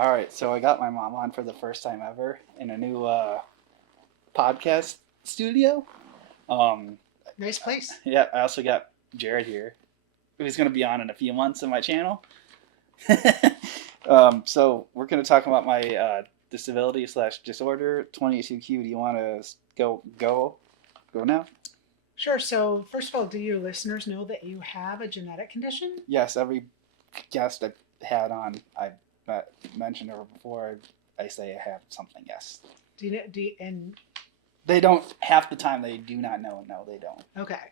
All right, so I got my mom on for the first time ever in a new podcast studio. Um, Nice place. yeah, I also got Jared here, who's going to be on in a few months on my channel. So we're going to talk about my disability slash disorder 22Q. Do you want to go now? Sure. So, first of all, do your listeners know that you have a genetic condition? Yes, every guest I've had on, I've mentioned her before. I say I have something. Yes, Do you know? And they don't half the time. They do not know. No, they don't. okay,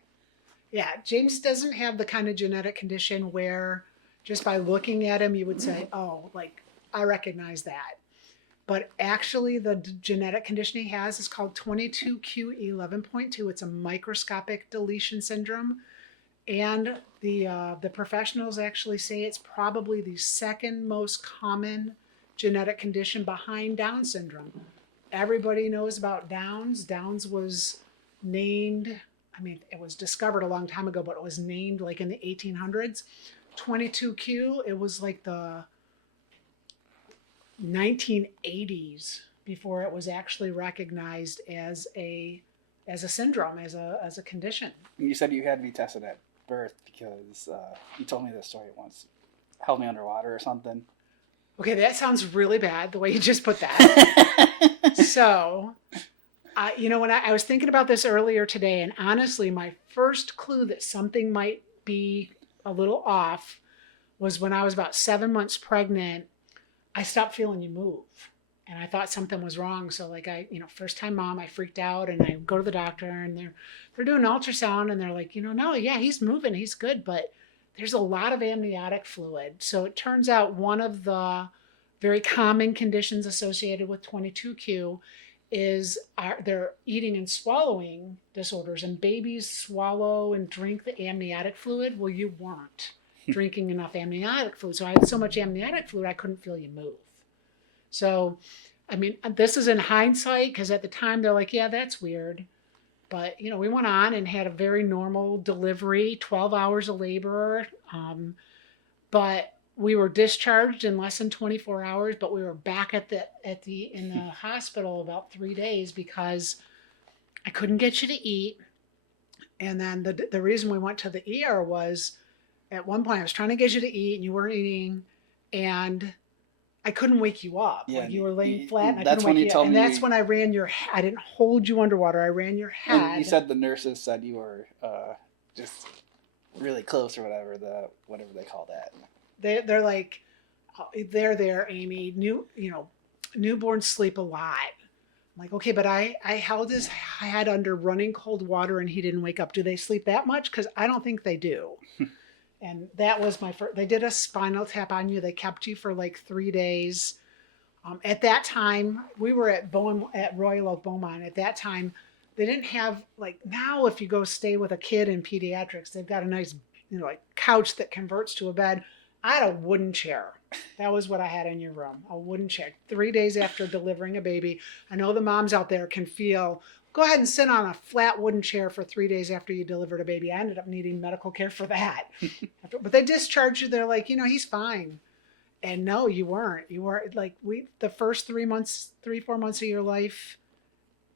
yeah, James doesn't have the kind of genetic condition where just by looking at him you would say, "Oh, like I recognize that." But actually, the genetic condition he has is called 22q11.2. It's a microscopic deletion syndrome. And the professionals actually say it's probably the second most common genetic condition behind Down syndrome. Everybody knows about Downs. Downs was named, I mean, it was discovered a long time ago, but it was named like in the 1800s. 22q, it was like the 1980s before it was actually recognized as a syndrome, as a condition. You said you had me tested at birth because you told me this story once. Held me underwater or something. Okay, that sounds really bad the way you just put that. So, when I was thinking about this earlier today, and honestly, my first clue that something might be a little off was when I was about 7 months pregnant. I stopped feeling you move. And I thought something was wrong. So like first time mom, I freaked out and I go to the doctor and they're doing an ultrasound and they're like, no, yeah, he's moving, he's good, but there's a lot of amniotic fluid. So it turns out one of the very common conditions associated with 22q is their eating and swallowing disorders, and babies swallow and drink the amniotic fluid. Well, you weren't drinking enough amniotic fluid. So I had so much amniotic fluid, I couldn't feel you move. So, I mean, this is in hindsight because at the time they're like, yeah, that's weird. But, we went on and had a very normal delivery, 12 hours of labor. But we were discharged in less than 24 hours, but we were back in the hospital about 3 days because I couldn't get you to eat. And then the reason we went to the ER was at one point I was trying to get you to eat and you weren't eating, and I couldn't wake you up. Yeah, like you were laying flat and I that's couldn't when wake you you up. told And me. that's when I ran I didn't hold you underwater. I ran your head. And you said the nurses said you were just really close or whatever they call that. They're like, they're there, Amy. Newborns sleep a lot. I'm like, okay, but I held his head under running cold water and he didn't wake up. Do they sleep that much? Because I don't think they do. And that was my first. They did a spinal tap on you. They kept you for like 3 days. At that time, we were at Royal Oak Beaumont. At that time, they didn't have, like now if you go stay with a kid in pediatrics, they've got a nice like couch that converts to a bed. I had a wooden chair. That was what I had in your room, a wooden chair. 3 days after delivering a baby. I know the moms out there can feel, go ahead and sit on a flat wooden chair for 3 days after you delivered a baby. I ended up needing medical care for that. But they discharged you. They're like, he's fine. And no, you weren't. You weren't like the first 3 months, 4 months of your life,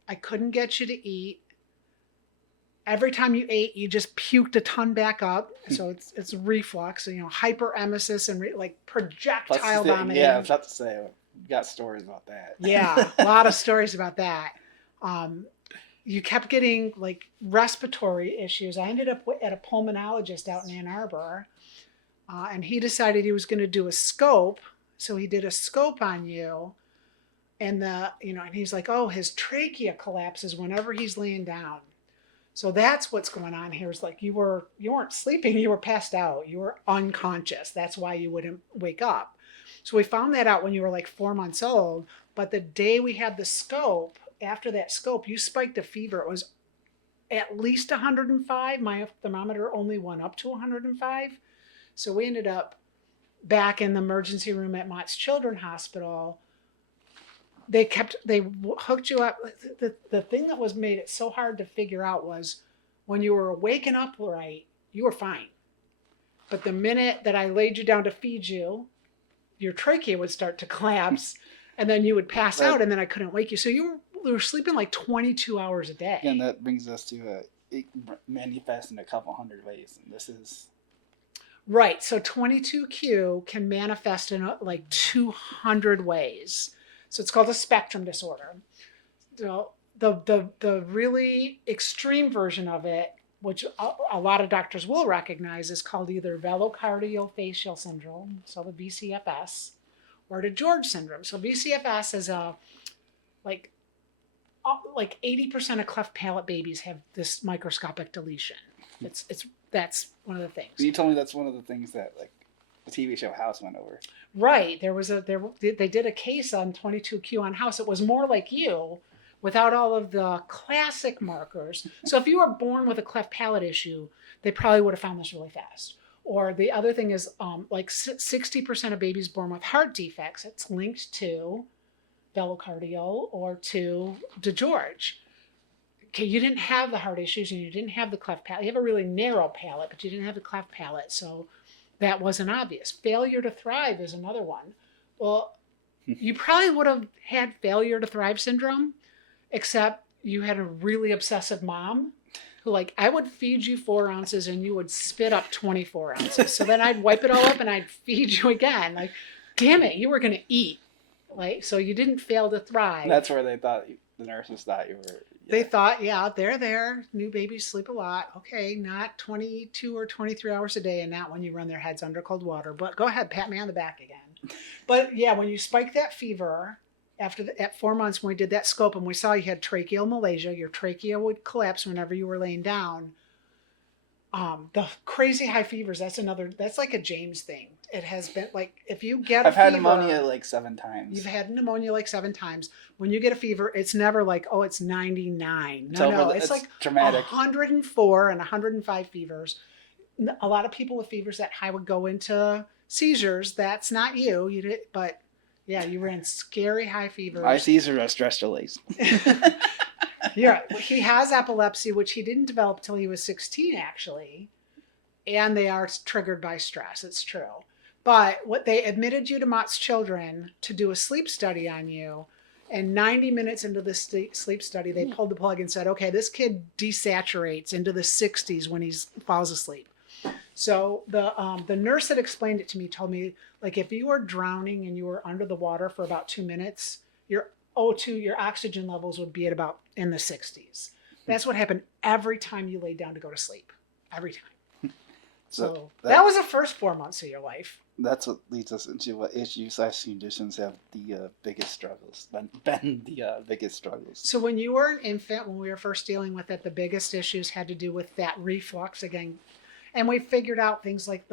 I couldn't get you to eat. Every time you ate, you just puked a ton back up. So it's reflux, hyperemesis and like projectile vomiting. Yeah, I was about to say, we got stories about that. Yeah, a lot of stories about that. You kept getting like respiratory issues. I ended up at a pulmonologist out in Ann Arbor, and he decided he was going to do a scope. So he did a scope on you, and and he's like, oh, his trachea collapses whenever he's laying down. So that's what's going on here. Is like you weren't sleeping, you were passed out, you were unconscious. That's why you wouldn't wake up. So we found that out when you were like 4 months old. But the day we had the scope, after that scope, you spiked a fever. It was at least 105. My thermometer only went up to 105. So we ended up back in the emergency room at Mott's Children's Hospital. They hooked you up. The thing that was made it so hard to figure out was when you were waking up right, you were fine. But the minute that I laid you down to feed you, your trachea would start to collapse, and then you would pass out, and then I couldn't wake you. So you were sleeping like 22 hours a day. Again, that brings us to it manifests in a couple hundred ways, and this is right. So 22q can manifest in like 200 ways. So it's called a spectrum disorder. So the really extreme version of it, which a lot of doctors will recognize, is called either velocardiofacial syndrome, so the VCFS, or DeGeorge syndrome. So VCFS is like 80% of cleft palate babies have this microscopic deletion. That's one of the things. You told me that's one of the things that like the TV show House went over. Right. They did a case on 22q on House. It was more like you, without all of the classic markers. So if you were born with a cleft palate issue, they probably would have found this really fast. Or the other thing is like 60% of babies born with heart defects, it's linked to velocardial or to DeGeorge. Okay, you didn't have the heart issues and you didn't have the cleft palate. You have a really narrow palate, but you didn't have the cleft palate, so that wasn't obvious. Failure to thrive is another one. Well, you probably would have had failure to thrive syndrome, except you had a really obsessive mom who, like, I would feed you 4 ounces and you would spit up 24 ounces. So then I'd wipe it all up and I'd feed you again. Like, damn it, you were going to eat. Like, so you didn't fail to thrive. That's where they thought, the nurses thought you were. They thought, yeah, they're there. New babies sleep a lot. Okay, not 22 or 23 hours a day, and not when you run their heads under cold water. But go ahead, pat me on the back again. But yeah, when you spike that fever, at 4 months when we did that scope and we saw you had tracheal malacia, your trachea would collapse whenever you were laying down. The crazy high fevers, that's like a James thing. It has been like, if you get I've a fever, had pneumonia like 7 times. You've had pneumonia like 7 times. When you get a fever, it's never like, oh, it's 99. No, it's like dramatic. 104 and 105 fevers. A lot of people with fevers that high would go into seizures. That's not you. You did, but yeah, you were in scary high fevers. My seizures are stress delays. Yeah, he has epilepsy, which he didn't develop till he was 16, actually. And they are triggered by stress. It's true. But what they admitted you to Mott's Children to do a sleep study on you. And 90 minutes into the sleep study, they pulled the plug and said, okay, this kid desaturates into the 60s when he falls asleep. So the nurse that explained it to me told me, like, if you were drowning and you were under the water for about 2 minutes, your O2, your oxygen levels would be at about in the 60s. That's what happened every time you laid down to go to sleep. Every time. So that was the first 4 months of your life. That's what leads us into what issues / conditions have the biggest struggles. Been the biggest struggles. So when you were an infant, when we were first dealing with it, the biggest issues had to do with that reflux again. And we figured out things like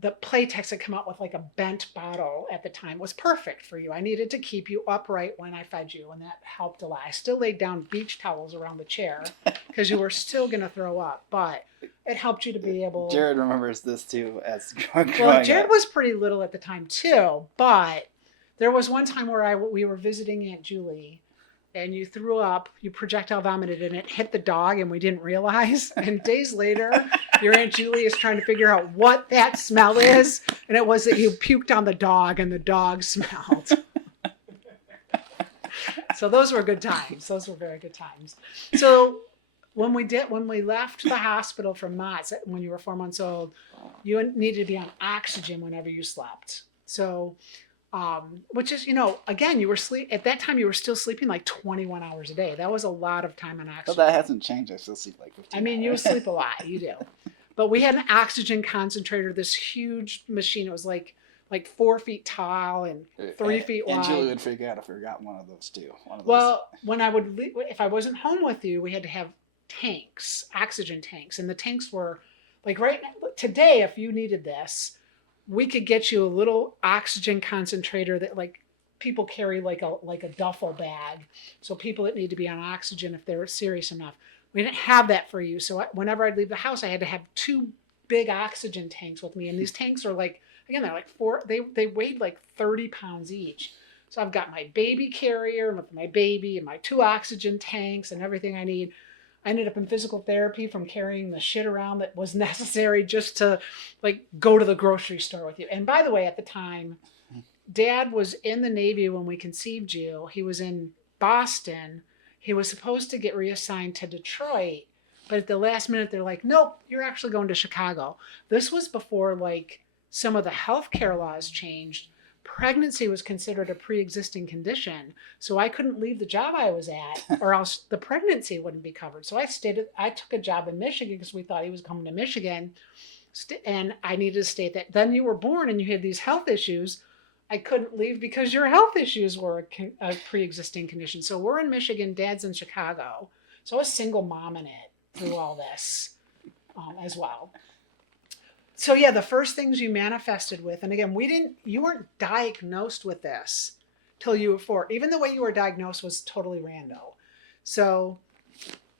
the Playtex had come out with like a bent bottle at the time was perfect for you. I needed to keep you upright when I fed you, and that helped a lot. I still laid down beach towels around the chair because you were still going to throw up, but it helped you to be able... Jared remembers this too as growing Well, Jared up. was pretty little at the time too, but there was one time where we were visiting Aunt Julie, and you threw up, you projectile vomited, and it hit the dog, and we didn't realize. And days later, your Aunt Julie is trying to figure out what that smell is, and it was that you puked on the dog, and the dog smelled. So those were good times. Those were very good times. So when we left the hospital from Mott's, when you were 4 months old, you needed to be on oxygen whenever you slept. So... which is, again, at that time you were still sleeping like 21 hours a day. That was a lot of time on oxygen. But that hasn't changed. I still sleep like 15 hours. You sleep a lot. You do. But we had an oxygen concentrator, this huge machine. It was like 4 feet tall and 3 feet wide. And Julie would figure out if I forgot one of those too. Well, when I would leave, if I wasn't home with you, we had to have tanks, oxygen tanks. And the tanks were like right now, today, if you needed this, we could get you a little oxygen concentrator that like people carry like a duffel bag. So people that need to be on oxygen, if they're serious enough, we didn't have that for you. So whenever I'd leave the house, I had to have 2 big oxygen tanks with me. And these tanks are like, again, they're like they weighed like 30 pounds each. So I've got my baby carrier with my baby and my 2 oxygen tanks and everything I need. I ended up in physical therapy from carrying the shit around that was necessary just to like go to the grocery store with you. And by the way, at the time, Dad was in the Navy when we conceived you. He was in Boston. He was supposed to get reassigned to Detroit, but at the last minute, they're like, nope, you're actually going to Chicago. This was before like some of the healthcare laws changed. Pregnancy was considered a pre-existing condition, so I couldn't leave the job I was at, or else the pregnancy wouldn't be covered. So I took a job in Michigan because we thought he was coming to Michigan, and I needed to stay at that. Then you were born and you had these health issues. I couldn't leave because your health issues were a pre-existing condition. So we're in Michigan, Dad's in Chicago. So I was single mom in it through all this as well. So yeah, the first things you manifested with, and again, you weren't diagnosed with this till you were 4. Even the way you were diagnosed was totally random. So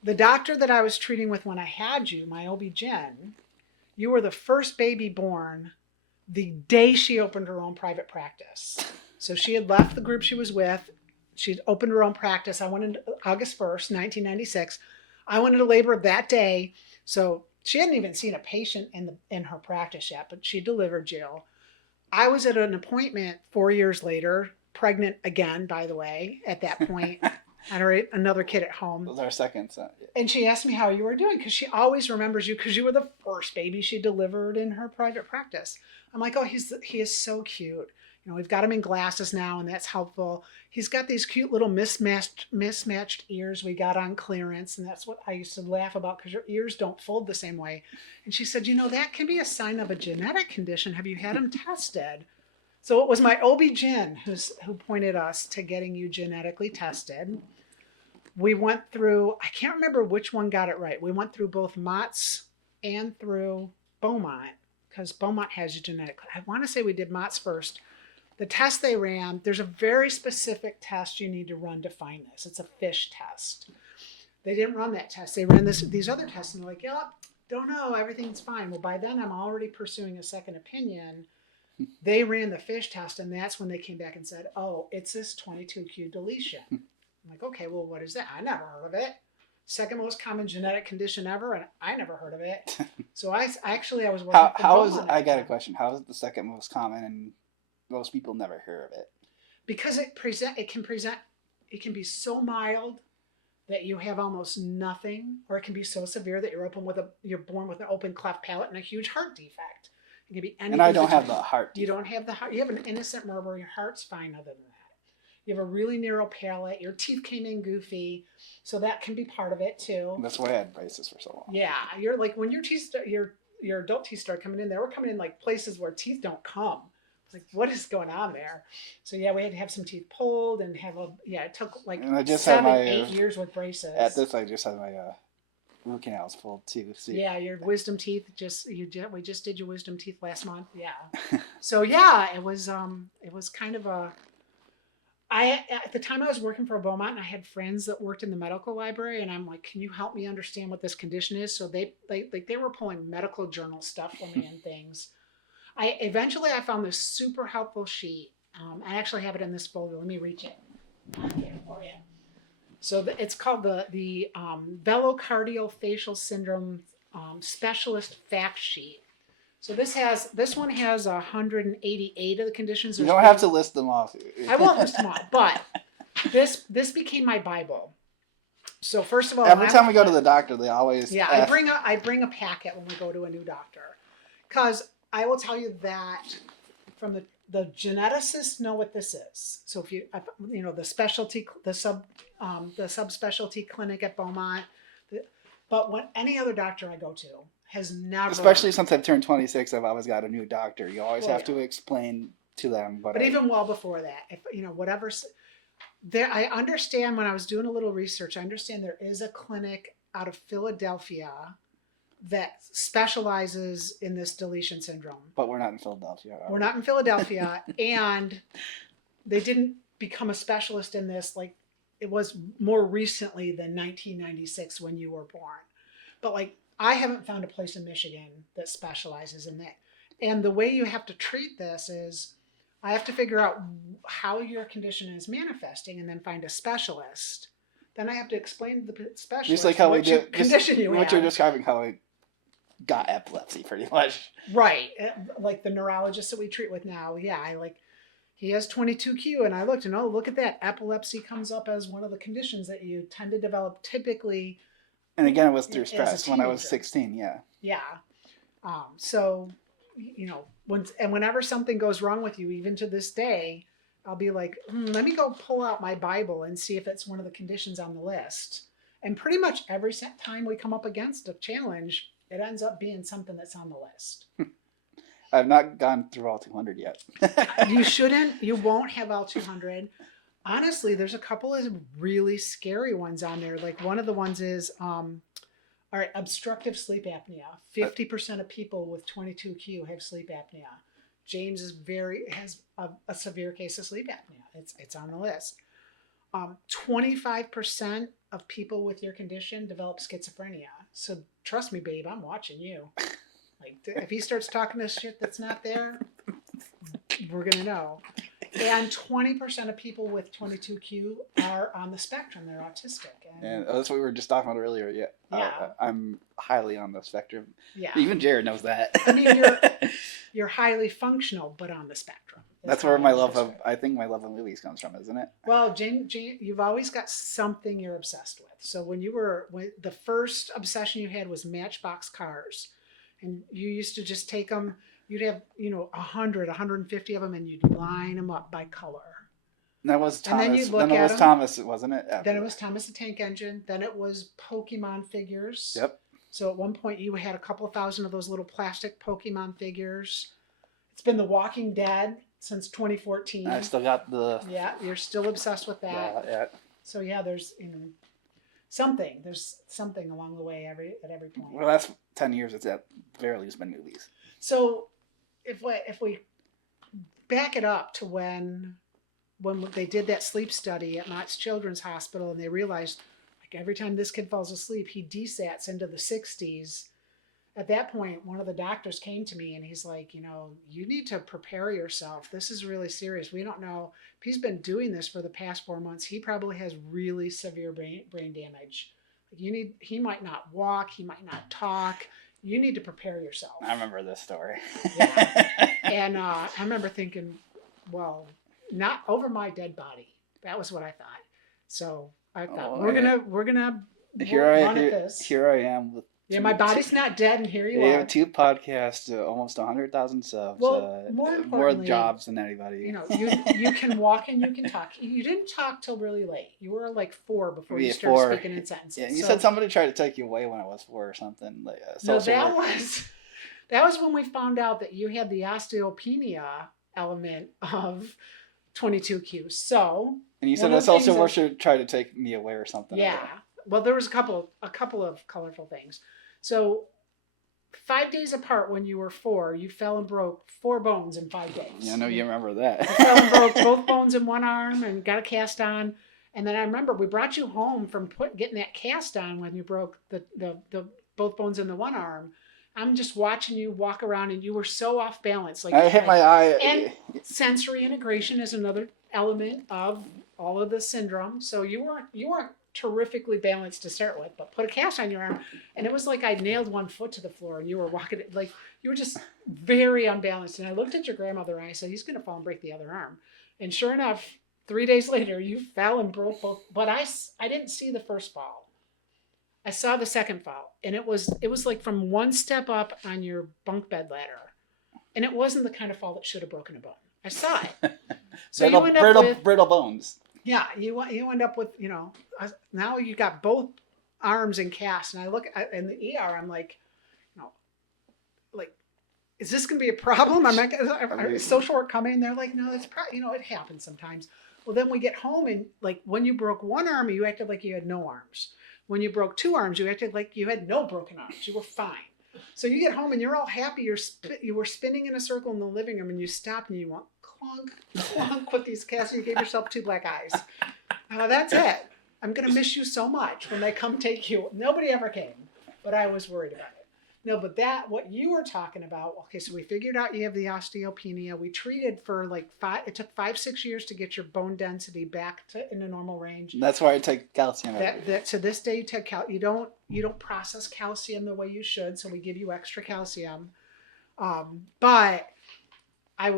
the doctor that I was treating with when I had you, my OB-GYN, you were the first baby born the day she opened her own private practice. So she had left the group she was with. She'd opened her own practice. I went into August 1st, 1996. I went into labor that day. So she hadn't even seen a patient in her practice yet, but she delivered Jill. I was at an appointment 4 years later, pregnant again, by the way, at that point. I had another kid at home. It was our second son. And she asked me how you were doing because she always remembers you because you were the first baby she delivered in her private practice. I'm like, oh, he is so cute. You know, we've got him in glasses now, and that's helpful. He's got these cute little mismatched ears we got on clearance, and that's what I used to laugh about because your ears don't fold the same way. And she said, you know, that can be a sign of a genetic condition. Have you had him tested? So it was my OB-GYN who pointed us to getting you genetically tested. We went through, I can't remember which one got it right. We went through both Mott's and through Beaumont because Beaumont has you genetically. I want to say we did Mott's first. The test they ran, there's a very specific test you need to run to find this. It's a FISH test. They didn't run that test. They ran these other tests and they're like, yeah, don't know, everything's fine. Well, by then I'm already pursuing a second opinion. They ran the FISH test and that's when they came back and said, oh, it's this 22q deletion. I'm like, okay, well, what is that? I never heard of it. Second most common genetic condition ever, and I never heard of it. So I was working. I got a question. How is it the second most common and most people never hear of it? Because it can be so mild that you have almost nothing, or it can be so severe that you're born with an open cleft palate and a huge heart defect. It can be anything. And I don't have the heart. You don't have the heart. You have an innocent murmur. Your heart's fine other than that. You have a really narrow palate. Your teeth came in goofy, so that can be part of it too. That's why I had braces for so long. Yeah, you're like when your teeth, your adult teeth start coming in, they were coming in like places where teeth don't come. Like, what is going on there? So yeah, we had to have some teeth pulled and it took like 8 years with braces. At this, I just had my root canals pulled too. So yeah, your wisdom teeth we just did your wisdom teeth last month. Yeah. So yeah, it was kind of at the time I was working for Beaumont and I had friends that worked in the medical library and I'm like, can you help me understand what this condition is? So they were pulling medical journal stuff for me and things. Eventually I found this super helpful sheet. I actually have it in this folder. Let me reach it. I'll get it for you. So it's called the Velocardial Syndrome Specialist Fact Sheet. So this one has 188 of the conditions. You don't have to list them off. I won't list them all, but this became my Bible. So first of all, every time we go to the doctor, they always ask. I bring a packet when we go to a new doctor, because I will tell you that from the geneticists know what this is. So if the specialty, the subspecialty clinic at Beaumont, but what any other doctor I go to has never. Especially since I've turned 26, I've always got a new doctor. You always have to explain to them. But even well before that, if whatever. There, I understand when I was doing a little research. I understand there is a clinic out of Philadelphia that specializes in this deletion syndrome. But we're not in Philadelphia. We're not in Philadelphia, and they didn't become a specialist in this. Like, it was more recently than 1996 when you were born. But I haven't found a place in Michigan that specializes in that. And the way you have to treat this is I have to figure out how your condition is manifesting and then find a specialist. Then I have to explain to the specialist just like how condition you have. What you're describing, how I got epilepsy pretty much. Right. Like the neurologist that we treat with now. Yeah. he has 22q, and I looked, and oh, look at that. Epilepsy comes up as one of the conditions that you tend to develop typically. And again, it was through As a stress when I was teenager. 16. Yeah. Yeah. So, whenever something goes wrong with you, even to this day, I'll be like, let me go pull out my Bible and see if it's one of the conditions on the list. And pretty much every time we come up against a challenge, it ends up being something that's on the list. I've not gone through all 200 yet. You shouldn't. You won't have all 200. Honestly, there's a couple of really scary ones on there. Like one of the ones is, all right, obstructive sleep apnea. 50% of people with 22q have sleep apnea. James has a severe case of sleep apnea. It's on the list. 25% of people with your condition develop schizophrenia. So trust me, babe, I'm watching you. Like if he starts talking this shit that's not there, we're gonna know. And 20% of people with 22q are on the spectrum. They're autistic. And that's what we were just talking about earlier. Yeah. Yeah. I'm highly on the spectrum. Yeah. Even Jared knows that. I mean, you're highly functional, but on the spectrum. That's where my love of, I think my love of movies comes from, isn't it? Well, Jane, you've always got something you're obsessed with. So when the first obsession you had was Matchbox cars, and you used to just take them, you'd have, 100, 150 of them, and you'd line them up by color. That was Thomas. And then you'd look it at was them. Thomas, wasn't it? Then it was Thomas the Tank Engine. Then it was Pokemon figures. Yep. So at one point you had a couple of thousand of those little plastic Pokemon figures. It's been The Walking Dead since 2014. I still got the. Yeah, you're still obsessed with that. Yeah. So yeah, there's something. There's something along the way at every point. Well, that's 10 years. It's at the very least been movies. So if we back it up to when they did that sleep study at Knott's Children's Hospital, and they realized like every time this kid falls asleep, he desats into the 60s. At that point, one of the doctors came to me and he's like, you need to prepare yourself. This is really serious. We don't know if he's been doing this for the past 4 months. He probably has really severe brain damage. He might not walk. He might not talk. You need to prepare yourself. I remember this story. Yeah. And I remember thinking, well, not over my dead body. That was what I thought. So I thought we're gonna run at this. Here I am with. Yeah, my body's not dead, and here you are. have 2 podcasts, almost 100,000 subs. Well, more jobs than anybody. You can walk and you can talk. You didn't talk till really late. You were like 4 before you started speaking in sentences. Yeah, you said somebody tried to take you away when I was 4 or something. Like, no, that was when we found out that you had the osteopenia element of 22q. So. And you said that's also where she tried to take me away or something. Yeah. Well, there was a couple of colorful things. So 5 days apart when you were 4, you fell and broke 4 bones in 5 days. Yeah, I know you remember that. You fell and broke both bones in one arm and got a cast on. And then I remember we brought you home from getting that cast on when you broke the both bones in the one arm. I'm just watching you walk around and you were so off balance. Like I hit my eye. And sensory integration is another element of all of the syndrome. So you weren't terrifically balanced to start with, but put a cast on your arm, and it was like I nailed one foot to the floor, and you were walking like you were just very unbalanced. And I looked at your grandmother and I said, "He's going to fall and break the other arm." And sure enough, 3 days later, you fell and broke both. But I didn't see the first fall. I saw the second fall, and it was like from one step up on your bunk bed ladder, and it wasn't the kind of fall that should have broken a bone. I saw it. So brittle bones. Yeah, you end up with, now you got both arms in cast, and I look in the ER, I'm like, is this going to be a problem? I'm not. It's so shortcoming. They're like, no, it's probably, it happens sometimes. Well, then we get home, and like when you broke one arm, you acted like you had no arms. When you broke 2 arms, you acted like you had no broken arms. You were fine. So you get home and you're all happy. You were spinning in a circle in the living room, and you stopped and you went clunk, clunk with these casts. And you gave yourself 2 black eyes. That's it. I'm gonna miss you so much when they come take you. Nobody ever came, but I was worried about it. No, but what you were talking about. Okay, so we figured out you have the osteopenia. We treated for like 5. It took 5-6 years to get your bone density back in the normal range. That's why I take calcium. That to this day you take you don't process calcium the way you should, so we give you extra calcium. But I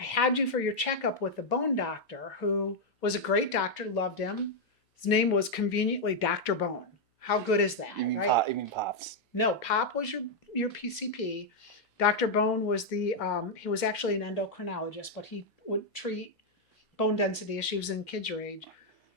I had you for your checkup with the bone doctor, who was a great doctor, loved him. His name was conveniently Dr. Bone. How good is that? You mean right? You mean Pops? No, Pop was your PCP. Dr. Bone was he was actually an endocrinologist, but he would treat bone density issues in kids your age.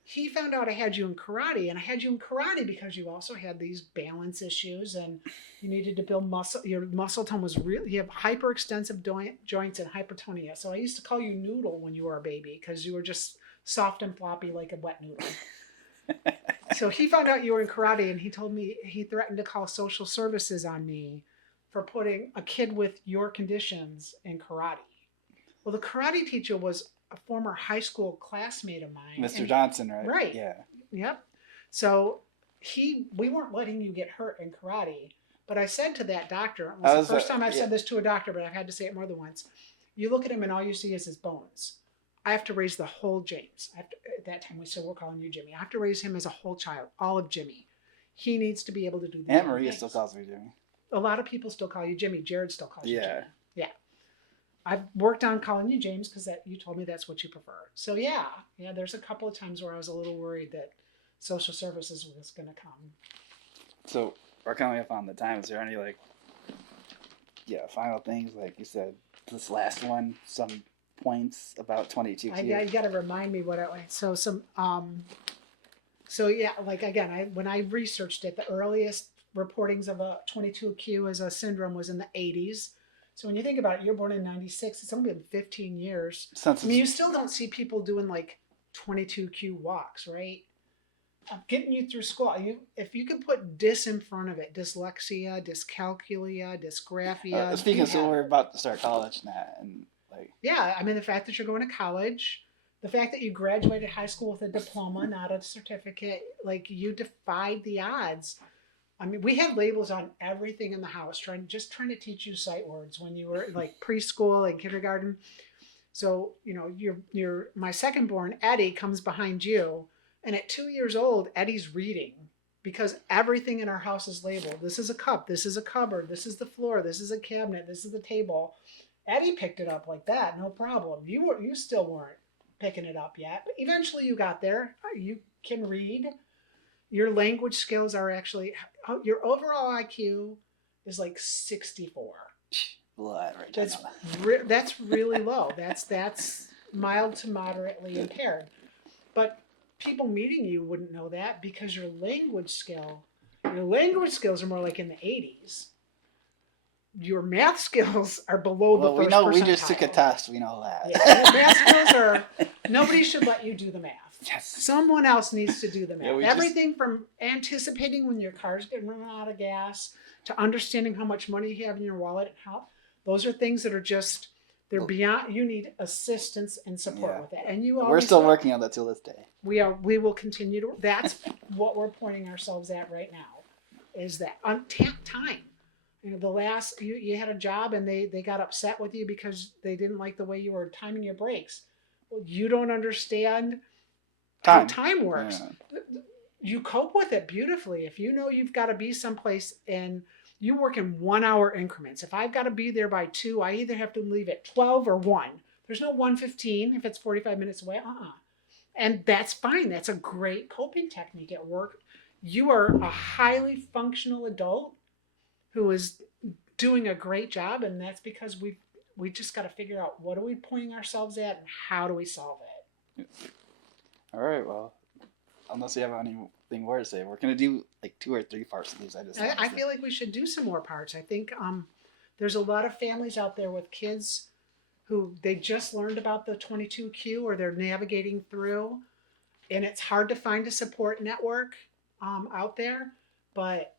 He found out I had you in karate, and I had you in karate because you also had these balance issues and you needed to build muscle. Your muscle tone was really, you have hyperextensive joints and hypertonia. So I used to call you Noodle when you were a baby because you were just soft and floppy like a wet noodle. So he found out you were in karate, and he told me he threatened to call social services on me for putting a kid with your conditions in karate. Well, the karate teacher was a former high school classmate of mine. Mr. Johnson, right? Right. Yeah. Yep. So we weren't letting you get hurt in karate. But I said to that doctor, it was the first time I've said this to a doctor, but I've had to say it more than once. You look at him and all you see is his bones. I have to raise the whole James. At that time, we still were calling you Jimmy. I have to raise him as a whole child, all of Jimmy. He needs to be able to do that. Aunt Maria still calls me Jimmy. A lot of people still call you Jimmy. Jared still calls you Jimmy. Yeah. I've worked on calling you James because you told me that's what you prefer. So yeah, there's a couple of times where I was a little worried that social services was going to come. So we're coming up on the time. Is there any final things, like you said, this last one, some points about 22Q? You got to remind me what it was. So yeah, like again, when I researched it, the earliest reportings of a 22Q as a syndrome was in the 80s. So when you think about it, you're born in 96, it's only been 15 years. You still don't see people doing like 22Q walks, right? Getting you through school. If you can put dys in front of it, dyslexia, dyscalculia, dysgraphia. Speaking of school, we're about to start college now. Yeah, I mean, the fact that you're going to college, the fact that you graduated high school with a diploma, not a certificate, like you defied the odds. I mean, we had labels on everything in the house, trying to teach you sight words when you were like preschool and kindergarten. So, my second born, Eddie, comes behind you. And at 2 years old, Eddie's reading because everything in our house is labeled. This is a cup. This is a cupboard. This is the floor. This is a cabinet. This is the table. Eddie picked it up like that. No problem. You still weren't picking it up yet. But eventually you got there. You can read. Your language skills are actually, your overall IQ is like 64. That's really low. That's mild to moderately impaired. But people meeting you wouldn't know that because your language skills are more like in the 80s. Your math skills are below the first percentile. We just took a test. We know that. Yeah, math skills are, nobody should let you do the math. Yes. Someone else needs to do the math. Yeah, Everything from anticipating when your car's getting run out of gas to understanding how much money you have in your wallet and how, those are things that are just, they're beyond, you need assistance and support with that. And we're still working on that till this day. We will continue to, that's what we're pointing ourselves at right now, is that on time. The last, you had a job and they got upset with you because they didn't like the way you were timing your breaks. Well, you don't understand how time works. Yeah. You cope with it beautifully. If you know you've got to be someplace and you work in 1 hour increments. If I've got to be there by 2, I either have to leave at 12 or 1. There's no 1:15 if it's 45 minutes away. And that's fine. That's a great coping technique at work. You are a highly functional adult who is doing a great job, and that's because we just got to figure out what are we pointing ourselves at and how do we solve it. All right, well, unless you have anything more to say, we're going to do like 2 or 3 parts of these. I feel like we should do some more parts. I think there's a lot of families out there with kids who they just learned about the 22Q or they're navigating through, and it's hard to find a support network out there, but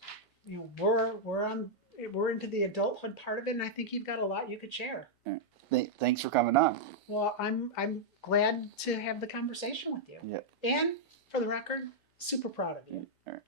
we're into the adulthood part of it, and I think you've got a lot you could share. Thanks for coming on. Well, I'm glad to have the conversation with you. Yep. And for the record, super proud of you. All right.